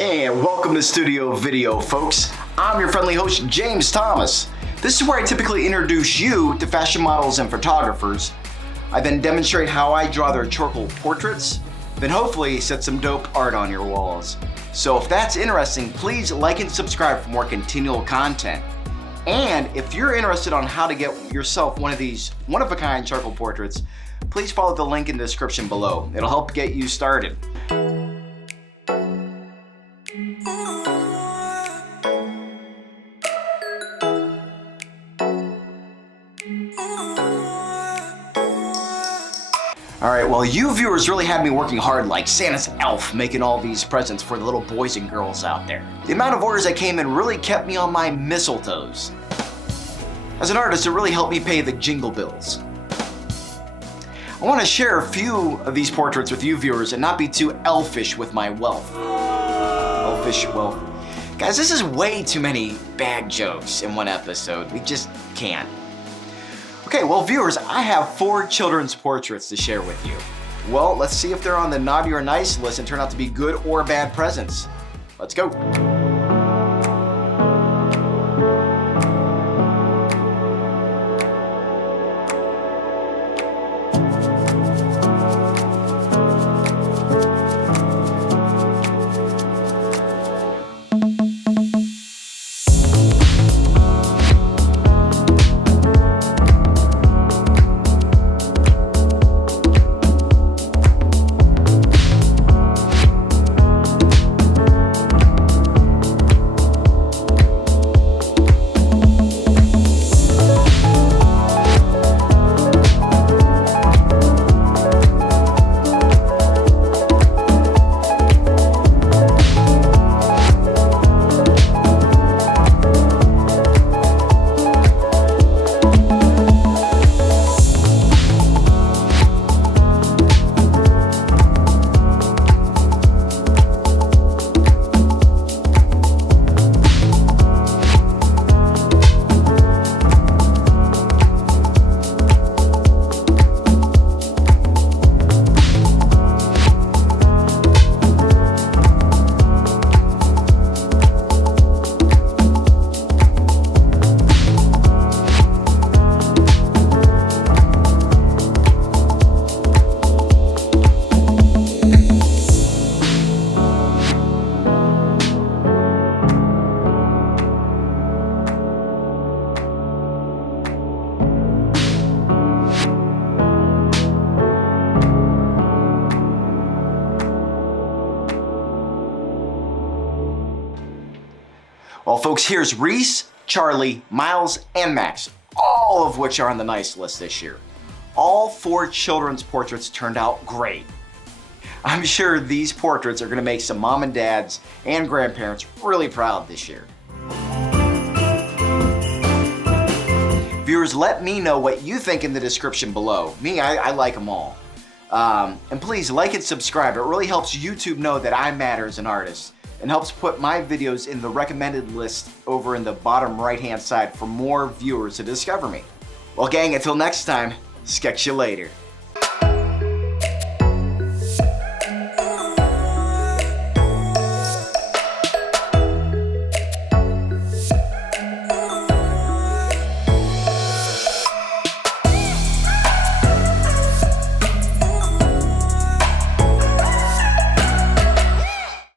And welcome to Studio Video, folks. I'm your friendly host, James Thomas. This is where I typically introduce you to fashion models and photographers. I then demonstrate how I draw their charcoal portraits, then hopefully set some dope art on your walls. So if that's interesting, please like and subscribe for more continual content. And if you're interested on how to get yourself one of these one-of-a-kind charcoal portraits, please follow the link in the description below. It'll help get you started. Alright, well, you viewers really had me working hard like Santa's elf making all these presents for the little boys and girls out there. The amount of orders that came in really kept me on my mistletoes. As an artist, it really helped me pay the jingle bills. I want to share a few of these portraits with you viewers and not be too elfish with my wealth. Elfish wealth. Guys, this is way too many bad jokes in one episode. We just can't. Okay, well viewers, I have 4 children's portraits to share with you. Well, let's see if they're on the naughty or nice list and turn out to be good or bad presents. Let's go. Well, folks, here's Reese, Charlie, Miles, and Max, all of which are on the nice list this year. All 4 children's portraits turned out great. I'm sure these portraits are going to make some mom and dads and grandparents really proud this year. Viewers, let me know what you think in the description below. Me, I like them all. And please like and subscribe. It really helps YouTube know that I matter as an artist, and helps put my videos in the recommended list over in the bottom right-hand side for more viewers to discover me. Well gang, until next time, sketch you later.